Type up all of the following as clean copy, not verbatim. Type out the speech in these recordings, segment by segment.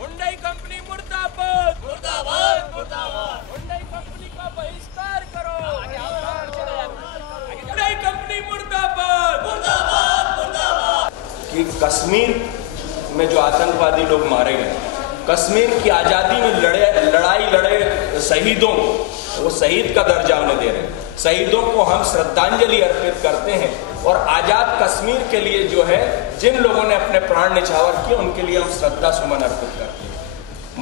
Hyundai company मुर्दाबाद, मुर्दाबाद, मुर्दाबाद। हुंडई कंपनी का बहिष्कार करो। हुंडई कंपनी मुर्दाबाद, मुर्दाबाद, मुर्दाबाद। कि कश्मीर में जो आतंकवादी लोग मारे गए, कश्मीर की आज़ादी में लड़ाई लड़े शहीदों को वो शहीद का दर्जा उन्हें दे रहे हैं। शहीदों को हम श्रद्धांजलि अर्पित करते हैं और आज़ाद कश्मीर के लिए जो है जिन लोगों ने अपने प्राण न्यौछावर किए उनके लिए हम श्रद्धा सुमन अर्पित करते हैं।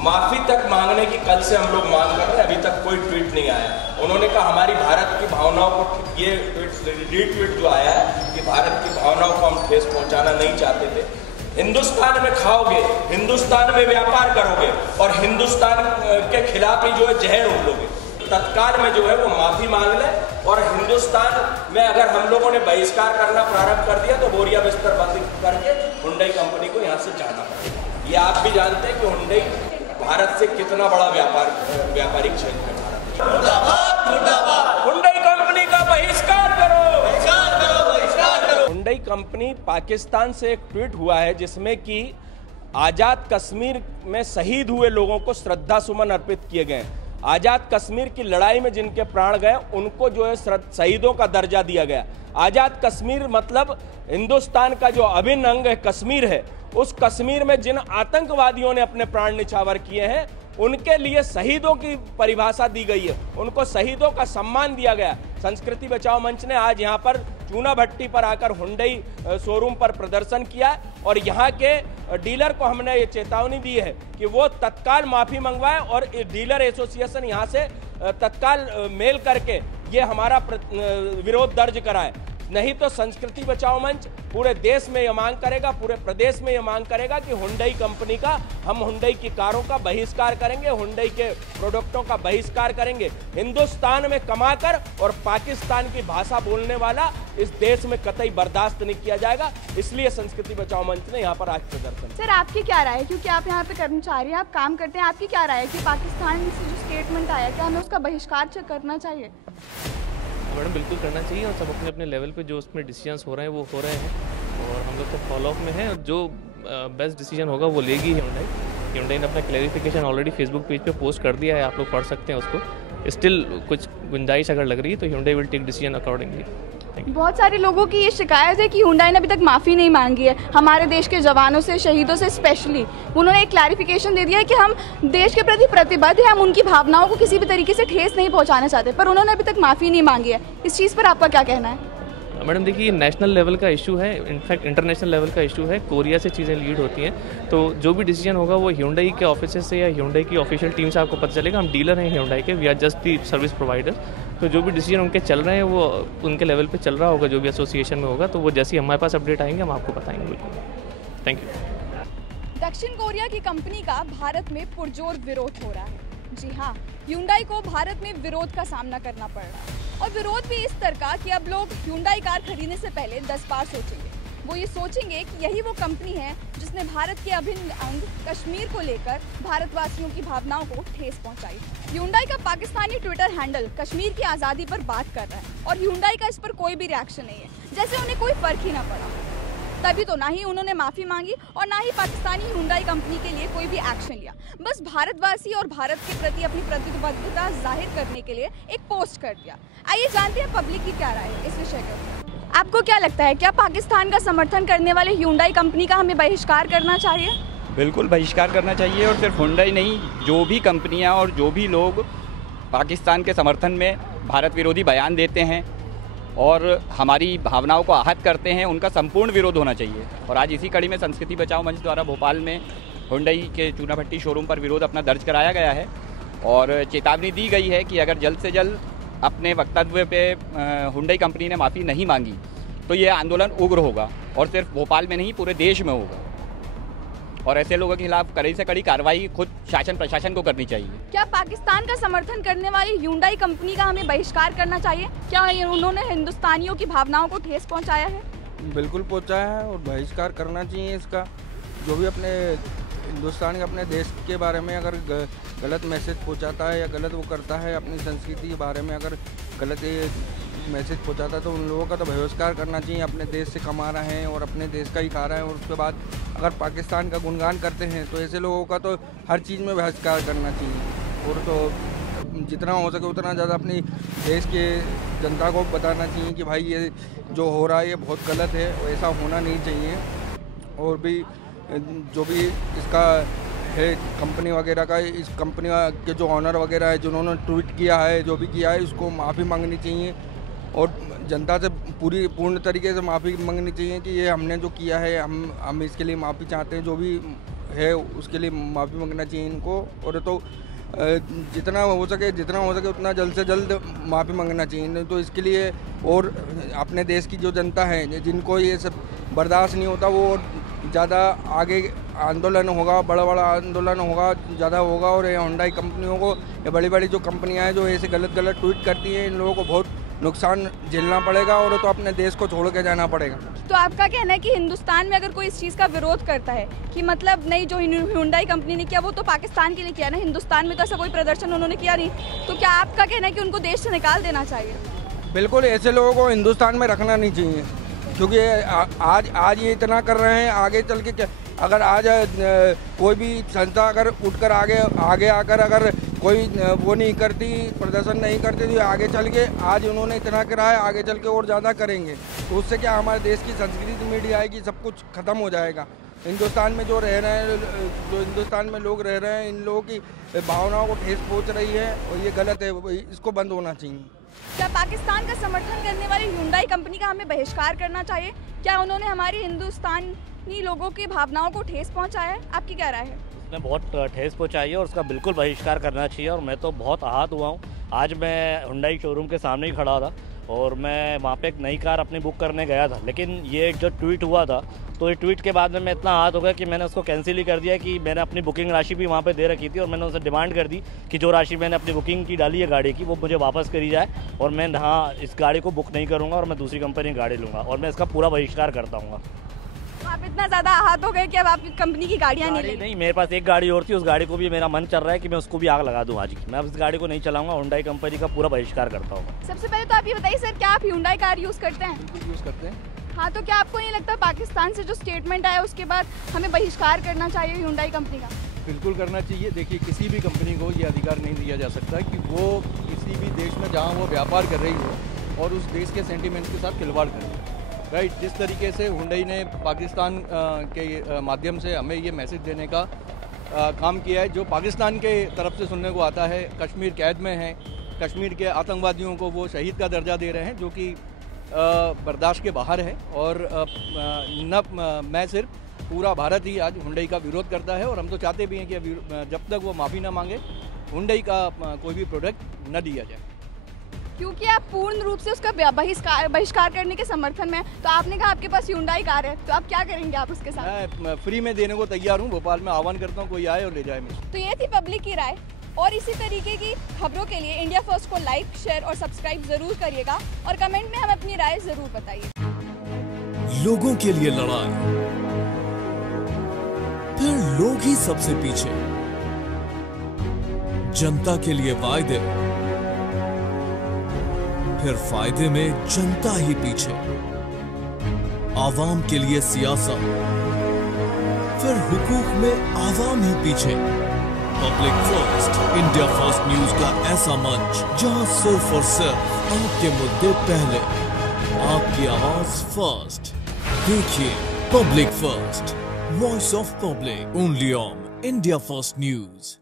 माफ़ी तक मांगने की कल से हम लोग मांग कर रहे हैं, अभी तक कोई ट्वीट नहीं आया। उन्होंने कहा हमारी भारत की भावनाओं को, ये रीट्वीट जो आया है कि भारत की भावनाओं को हम ठेस पहुँचाना नहीं चाहते थे। हिंदुस्तान में खाओगे, हिंदुस्तान में व्यापार करोगे और हिंदुस्तान के खिलाफ ही जो है जहर उगलोगे। तत्काल में जो है वो माफ़ी मांग ले और हिंदुस्तान में अगर हम लोगों ने बहिष्कार करना प्रारंभ कर दिया तो बोरिया बिस्तर बंद करके हुंडई कंपनी को यहाँ से जाना पड़ेगा। ये आप भी जानते हैं कि हुंडई भारत से कितना बड़ा व्यापारिक क्षेत्र है। हुंडई कंपनी का बहिष्कार करो, बहिष्कार करो, बहिष्कार करो। हुंडई कंपनी पाकिस्तान से एक ट्वीट हुआ है जिसमें कि आज़ाद कश्मीर में शहीद हुए लोगों को श्रद्धा सुमन अर्पित किए गए। आज़ाद कश्मीर की लड़ाई में जिनके प्राण गए उनको जो है शहीदों का दर्जा दिया गया। आज़ाद कश्मीर मतलब हिंदुस्तान का जो अभिन्न अंग है कश्मीर है, उस कश्मीर में जिन आतंकवादियों ने अपने प्राण न्यौछावर किए हैं उनके लिए शहीदों की परिभाषा दी गई है, उनको शहीदों का सम्मान दिया गया। संस्कृति बचाओ मंच ने आज यहाँ पर चूना भट्टी पर आकर हुंडई शोरूम पर प्रदर्शन किया और यहाँ के डीलर को हमने ये चेतावनी दी है कि वो तत्काल माफ़ी मंगवाए और डीलर एसोसिएशन यहाँ से तत्काल मेल करके ये हमारा विरोध दर्ज कराए। नहीं तो संस्कृति बचाओ मंच पूरे देश में ये मांग करेगा, पूरे प्रदेश में ये मांग करेगा कि हुंडई कंपनी का, हम हुंडई की कारों का बहिष्कार करेंगे, हुंडई के प्रोडक्टों का बहिष्कार करेंगे। हिंदुस्तान में कमाकर और पाकिस्तान की भाषा बोलने वाला इस देश में कतई बर्दाश्त नहीं किया जाएगा। इसलिए संस्कृति बचाओ मंच ने यहाँ पर आज प्रदर्शन। सर आपकी क्या राय है, क्योंकि आप यहाँ पे कर्मचारी हैं, आप काम करते हैं, आपकी क्या राय है कि पाकिस्तान से जो स्टेटमेंट आया क्या हमें उसका बहिष्कार करना चाहिए? मैडम बिल्कुल करना चाहिए और सब अपने अपने लेवल पे जो उसमें डिसीजंस हो रहे हैं वो हो रहे हैं और हम लोग तो फॉलोअप में हैं और जो बेस्ट डिसीजन होगा वो लेगी हुंडई ने अपना क्लैरिफिकेशन ऑलरेडी फेसबुक पेज पे पोस्ट कर दिया है, आप लोग पढ़ सकते हैं उसको। स्टिल कुछ गुंजाइश अगर लग रही है तो Hyundai will take decision accordingly. बहुत सारे लोगों की ये शिकायत है कि हुंडई ने अभी तक माफ़ी नहीं मांगी है हमारे देश के जवानों से, शहीदों से स्पेशली। उन्होंने एक क्लैरिफिकेशन दे दिया है कि हम देश के प्रति प्रतिबद्ध हैं, हम उनकी भावनाओं को किसी भी तरीके से ठेस नहीं पहुंचाना चाहते, पर उन्होंने अभी तक माफ़ी नहीं मांगी है। इस चीज़ पर आपका क्या कहना है? मैडम देखिए ये नेशनल लेवल का इशू है, इनफैक्ट इंटरनेशनल लेवल का इशू है। कोरिया से चीज़ें लीड होती हैं तो जो भी डिसीजन होगा वो हुंडई के ऑफिस से या हुंडई की ऑफिशियल टीम से आपको पता चलेगा। हम डीलर हैं हुंडई के, we are just the service provider. तो जो भी डिसीजन उनके चल रहे हैं वो उनके लेवल पे चल रहा होगा, जो भी एसोसिएशन में होगा, तो वो जैसे ही हमारे पास अपडेट आएंगे हम आपको बताएंगे। बिल्कुल, थैंक यू। दक्षिण कोरिया की कंपनी का भारत में पुरजोर विरोध हो रहा है। जी हाँ, हुंडई को भारत में विरोध का सामना करना पड़ रहा है और विरोध भी इस तरह का कि अब लोग हुंडई कार खरीदने से पहले 10 बार सोचेंगे। वो ये सोचेंगे कि यही वो कंपनी है जिसने भारत के अभिन्न अंग कश्मीर को लेकर भारतवासियों की भावनाओं को ठेस पहुंचाई। हुंडई का पाकिस्तानी ट्विटर हैंडल कश्मीर की आज़ादी पर बात कर रहा है और हुंडई का इस पर कोई भी रिएक्शन नहीं है, जैसे उन्हें कोई फर्क ही ना पड़ा। तभी तो ना ही उन्होंने माफ़ी मांगी और ना ही पाकिस्तानी हुंडई कंपनी के लिए कोई भी एक्शन लिया। बस भारतवासी और भारत के प्रति अपनी प्रतिबद्धता जाहिर करने के लिए एक पोस्ट कर दिया। आइए जानते हैं पब्लिक की क्या राय है इस विषय पर। आपको क्या लगता है, क्या पाकिस्तान का समर्थन करने वाले हुंडई कंपनी का हमें बहिष्कार करना चाहिए? बिल्कुल बहिष्कार करना चाहिए और सिर्फ हुंडई नहीं, जो भी कंपनियां और जो भी लोग पाकिस्तान के समर्थन में भारत विरोधी बयान देते हैं और हमारी भावनाओं को आहत करते हैं, उनका संपूर्ण विरोध होना चाहिए। और आज इसी कड़ी में संस्कृति बचाओ मंच द्वारा भोपाल में हुंडई के चूना भट्टी शोरूम पर विरोध अपना दर्ज कराया गया है और चेतावनी दी गई है कि अगर जल्द से जल्द अपने वक्तव्य पे हुंडई कंपनी ने माफ़ी नहीं मांगी तो ये आंदोलन उग्र होगा और सिर्फ भोपाल में नहीं पूरे देश में होगा और ऐसे लोगों के खिलाफ कड़ी से कड़ी कार्रवाई खुद शासन प्रशासन को करनी चाहिए। क्या पाकिस्तान का समर्थन करने वाली हुंडई कंपनी का हमें बहिष्कार करना चाहिए? क्या उन्होंने हिंदुस्तानियों की भावनाओं को ठेस पहुंचाया है? बिल्कुल पहुंचाया है और बहिष्कार करना चाहिए इसका। जो भी अपने हिंदुस्तान के अपने देश के बारे में अगर गलत मैसेज पहुंचाता है या गलत वो करता है, अपनी संस्कृति के बारे में अगर गलत मैसेज पहुंचाता है तो उन लोगों का तो बहिष्कार करना चाहिए। अपने देश से कमा रहे हैं और अपने देश का ही खा रहे हैं, और उसके बाद अगर पाकिस्तान का गुणगान करते हैं तो ऐसे लोगों का तो हर चीज़ में बहिष्कार करना चाहिए। और तो जितना हो सके उतना ज़्यादा अपनी देश के जनता को बताना चाहिए कि भाई ये जो हो रहा है ये बहुत गलत है, ऐसा होना नहीं चाहिए। और भी जो भी इसका है कंपनी वगैरह का, इस कंपनी के जो ऑनर वगैरह है जिन्होंने ट्वीट किया है, जो भी किया है, उसको माफ़ी मांगनी चाहिए और जनता से पूर्ण तरीके से माफ़ी मांगनी चाहिए कि ये हमने जो किया है हम इसके लिए माफ़ी चाहते हैं। जो भी है उसके लिए माफ़ी मांगना चाहिए इनको। और तो जितना हो सके उतना जल्द से जल्द माफ़ी मांगना चाहिए। नहीं तो इसके लिए और अपने देश की जो जनता है जिनको ये सब बर्दाश्त नहीं होता वो ज़्यादा आगे आंदोलन होगा, बड़ा आंदोलन होगा, ज़्यादा होगा। और ये हुंडई कंपनियों को, ये बड़ी जो कंपनियां हैं जो ऐसे गलत ट्वीट करती हैं, इन लोगों को बहुत नुकसान झेलना पड़ेगा और तो अपने देश को छोड़ के जाना पड़ेगा। तो आपका कहना है कि हिंदुस्तान में अगर कोई इस चीज़ का विरोध करता है कि मतलब नहीं, जो हुंडई कंपनी ने किया वो तो पाकिस्तान के लिए किया ना, हिंदुस्तान में तो ऐसा कोई प्रदर्शन उन्होंने किया नहीं, तो क्या आपका कहना है कि उनको देश से निकाल देना चाहिए? बिल्कुल, ऐसे लोगों को हिंदुस्तान में रखना नहीं चाहिए, क्योंकि आज ये इतना कर रहे हैं, आगे चल के अगर आज कोई भी संस्था अगर उठकर आगे आकर अगर कोई वो नहीं करती, प्रदर्शन नहीं करती, तो आगे चल के आज उन्होंने इतना करा है, आगे चल के और ज़्यादा करेंगे। तो उससे क्या हमारे देश की संस्कृति मीडिया आएगी, सब कुछ ख़त्म हो जाएगा। हिंदुस्तान में जो रह रहे हैं, जो हिंदुस्तान में लोग रह रहे हैं, इन लोगों की भावनाओं को ठेस पहुँच रही है और ये गलत है, इसको बंद होना चाहिए। क्या पाकिस्तान का समर्थन करने वाली हुंडई कंपनी का हमें बहिष्कार करना चाहिए? क्या उन्होंने हमारी हिंदुस्तानी लोगों की भावनाओं को ठेस पहुंचाया है? आपकी क्या राय है? उसने बहुत ठेस पहुंचाई है और उसका बिल्कुल बहिष्कार करना चाहिए। और मैं तो बहुत आहत हुआ हूँ। आज मैं हुंडई शोरूम के सामने ही खड़ा था और मैं वहाँ पे एक नई कार अपनी बुक करने गया था, लेकिन ये जो ट्वीट हुआ था, तो ये ट्वीट के बाद में मैं इतना आहत हो गया कि मैंने उसको कैंसिल ही कर दिया। कि मैंने अपनी बुकिंग राशि भी वहाँ पे दे रखी थी और मैंने उनसे डिमांड कर दी कि जो राशि मैंने अपनी बुकिंग की डाली है गाड़ी की, वो मुझे वापस करी जाए और मैं यहाँ इस गाड़ी को बुक नहीं करूँगा और मैं दूसरी कंपनी की गाड़ी लूँगा और मैं इसका पूरा बहिष्कार करता हूँ। आप इतना ज़्यादा आहत हो गए कि अब आप कंपनी की गाड़ियाँ नहीं, मेरे पास एक गाड़ी और थी, उस गाड़ी को भी मेरा मन चल रहा है कि मैं उसको भी आग लगा दूं आज की। मैं अब इस गाड़ी को नहीं चलाऊंगा, हुंडई कंपनी का पूरा बहिष्कार करता हूँ। सबसे पहले तो आप ये बताइए सर, क्या आप हुंडई कार यूज़ करते हैं? यूज़ करते हैं। हाँ, तो क्या आपको नहीं लगता पाकिस्तान से जो स्टेटमेंट आया उसके बाद हमें बहिष्कार करना चाहिए हुंडई कंपनी का? बिल्कुल करना चाहिए। देखिए, किसी भी कंपनी को ये अधिकार नहीं दिया जा सकता कि वो किसी भी देश में जहाँ वो व्यापार कर रही हो और उस देश के सेंटिमेंट्स के साथ खिलवाड़ करे। राइट, जिस तरीके से हुंडई ने पाकिस्तान के माध्यम से हमें ये मैसेज देने का काम किया है, जो पाकिस्तान के तरफ से सुनने को आता है, कश्मीर कैद में है, कश्मीर के आतंकवादियों को वो शहीद का दर्जा दे रहे हैं, जो कि बर्दाश्त के बाहर है। और मैं सिर्फ पूरा भारत ही आज हुंडई का विरोध करता है और हम तो चाहते भी हैं कि जब तक वो माफ़ी ना मांगे हुंडई का कोई भी प्रोडक्ट न दिया जाए। क्योंकि आप पूर्ण रूप से उसका बहिष्कार करने के समर्थन में, तो आपने कहा आपके पास हुंडई कार है, तो आप क्या करेंगे आप उसके साथ? मैं फ्री में देने को तैयार हूँ। भोपाल में आह्वान करता हूँ कोई आए और ले जाए मुझे। तो ये थी पब्लिक की राय, और इसी तरीके की खबरों के लिए इंडिया फर्स्ट को लाइक, शेयर और सब्सक्राइब जरूर करिएगा और कमेंट में हमें अपनी राय जरूर बताइए। लोगों के लिए लड़ाई, फिर लोग ही सबसे पीछे, जनता के लिए वायदे, फिर फायदे में जनता ही पीछे, आवाम के लिए सियासत, फिर हुकूक में आवाम ही पीछे। Public first, India first news का ऐसा मंच जहां सिर्फ और सिर्फ आपके मुद्दे पहले, आपकी आवाज फर्स्ट। देखिए public first, voice of public, only on India first news.